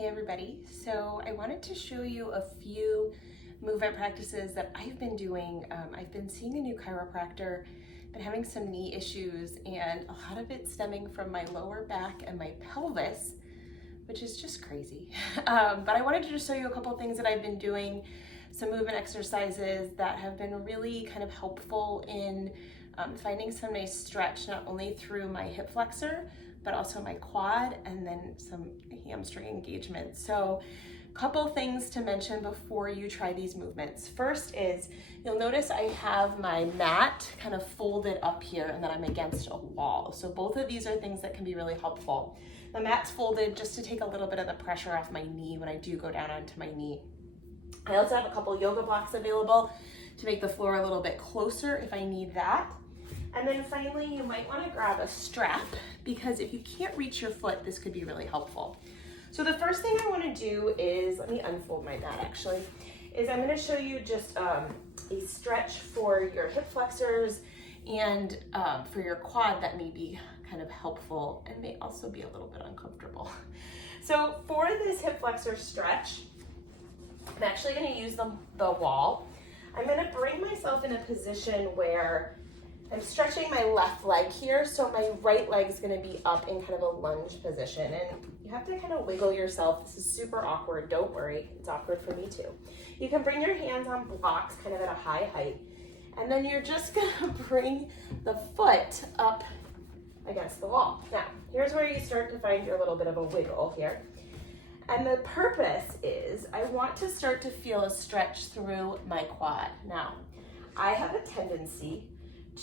Hey everybody, so I wanted to show you a few movement practices that I've been doing. I've been seeing a new chiropractor, been having some knee issues, and a lot of it stemming from my lower back and my pelvis, which is just crazy. But I wanted to just show you a couple things that I've been doing, some movement exercises that have been really kind of helpful in finding some nice stretch, not only through my hip flexor, but also my quad, and then some hamstring engagement. So a couple things to mention before you try these movements. First is, you'll notice I have my mat kind of folded up here and then I'm against a wall. So both of these are things that can be really helpful. The mat's folded just to take a little bit of the pressure off my knee when I do go down onto my knee. I also have a couple yoga blocks available to make the floor a little bit closer if I need that. And then finally, you might want to grab a strap, because if you can't reach your foot, this could be really helpful. So the first thing I want to do is, let me unfold my mat actually, is I'm going to show you just a stretch for your hip flexors and for your quad that may be kind of helpful and may also be a little bit uncomfortable. So for this hip flexor stretch, I'm actually going to use the wall. I'm going to bring myself in a position where I'm stretching my left leg here, so my right leg is going to be up in kind of a lunge position, and you have to kind of wiggle yourself. This is super awkward. Don't worry, it's awkward for me too. You can bring your hands on blocks kind of at a high height, and then you're just going to bring the foot up against the wall. Now, here's where you start to find your little bit of a wiggle here. And the purpose is I want to start to feel a stretch through my quad. Now, I have a tendency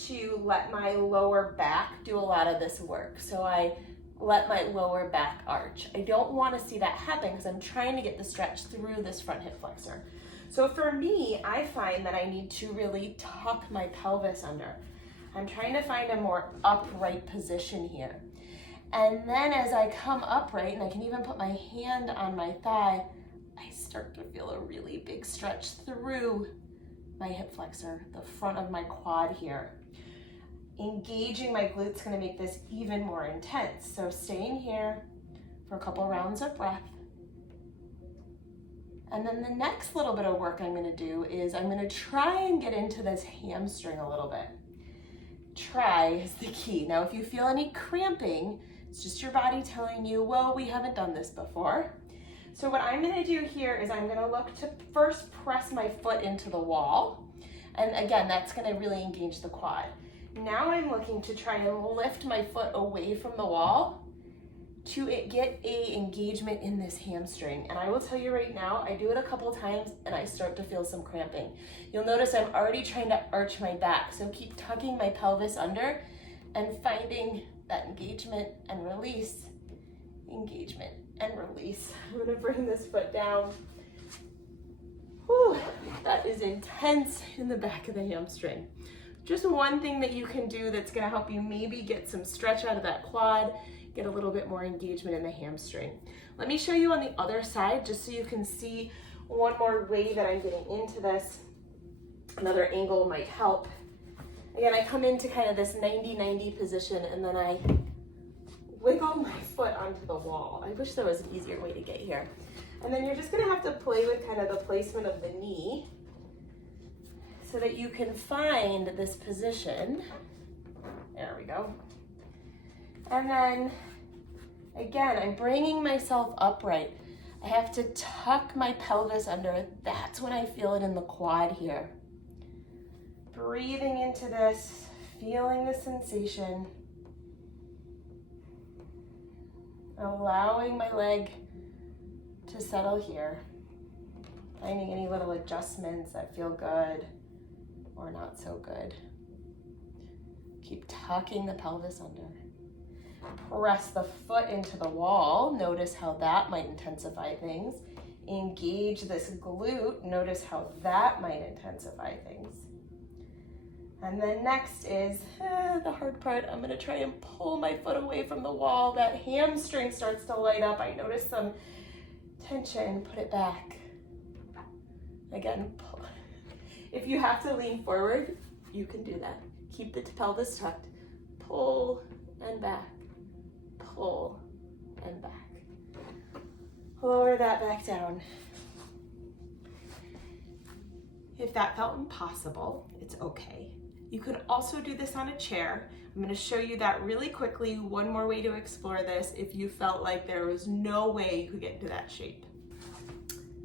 to let my lower back do a lot of this work. So I let my lower back arch. I don't want to see that happen because I'm trying to get the stretch through this front hip flexor. So for me, I find that I need to really tuck my pelvis under. I'm trying to find a more upright position here. And then as I come upright, and I can even put my hand on my thigh, I start to feel a really big stretch through my hip flexor, the front of my quad here. Engaging my glutes is going to make this even more intense. So staying here for a couple rounds of breath. And then the next little bit of work I'm going to do is I'm going to try and get into this hamstring a little bit. Try is the key. Now, if you feel any cramping, it's just your body telling you, well, we haven't done this before. So what I'm going to do here is I'm going to look to first press my foot into the wall. And again, that's going to really engage the quad. Now I'm looking to try and lift my foot away from the wall to get a engagement in this hamstring. And I will tell you right now, I do it a couple times and I start to feel some cramping. You'll notice I'm already trying to arch my back. So keep tucking my pelvis under and finding that engagement and release, engagement and release. I'm gonna bring this foot down. Whew, that is intense in the back of the hamstring. Just one thing that you can do that's gonna help you maybe get some stretch out of that quad, get a little bit more engagement in the hamstring. Let me show you on the other side, just so you can see one more way that I'm getting into this. Another angle might help. Again, I come into kind of this 90-90 position and then I wiggle my foot onto the wall. I wish there was an easier way to get here. And then you're just gonna have to play with kind of the placement of the knee so that you can find this position. There we go. And then, again, I'm bringing myself upright. I have to tuck my pelvis under. That's when I feel it in the quad here. Breathing into this, feeling the sensation. Allowing my leg to settle here. Finding any little adjustments that feel good or not so good. Keep tucking the pelvis under. Press the foot into the wall. Notice how that might intensify things. Engage this glute. Notice how that might intensify things. And then next is the hard part. I'm going to try and pull my foot away from the wall. That hamstring starts to light up. I notice some tension. Put it back. Again, pull. If you have to lean forward, you can do that. Keep the pelvis tucked. Pull and back. Pull and back. Lower that back down. If that felt impossible, it's okay. You could also do this on a chair. I'm going to show you that really quickly. One more way to explore this if you felt like there was no way you could get into that shape.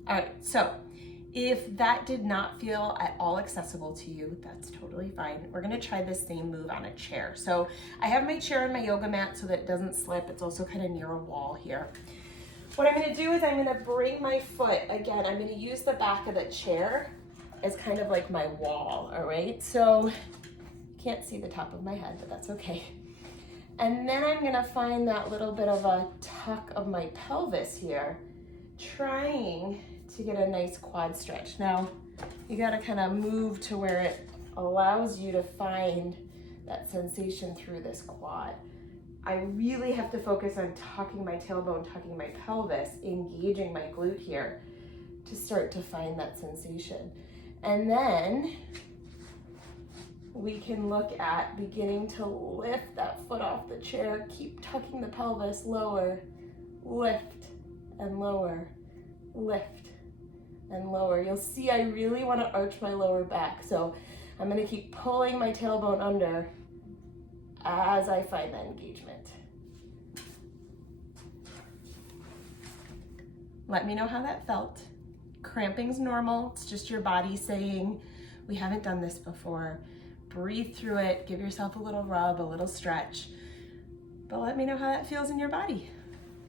All right, so if that did not feel at all accessible to you, that's totally fine. We're gonna try the same move on a chair. So I have my chair and my yoga mat so that it doesn't slip. It's also kind of near a wall here. What I'm gonna do is I'm gonna bring my foot, again, I'm gonna use the back of the chair as kind of like my wall, all right? So can't see the top of my head, but that's okay. And then I'm gonna find that little bit of a tuck of my pelvis here, trying to get a nice quad stretch. Now, you gotta kind of move to where it allows you to find that sensation through this quad. I really have to focus on tucking my tailbone, tucking my pelvis, engaging my glute here to start to find that sensation. And then we can look at beginning to lift that foot off the chair, keep tucking the pelvis, lower, lift and lower, lift and lower. You'll see I really want to arch my lower back, so I'm going to keep pulling my tailbone under as I find that engagement. Let me know how that felt. Cramping's normal. It's just your body saying, we haven't done this before. Breathe through it, give yourself a little rub, a little stretch, but let me know how that feels in your body.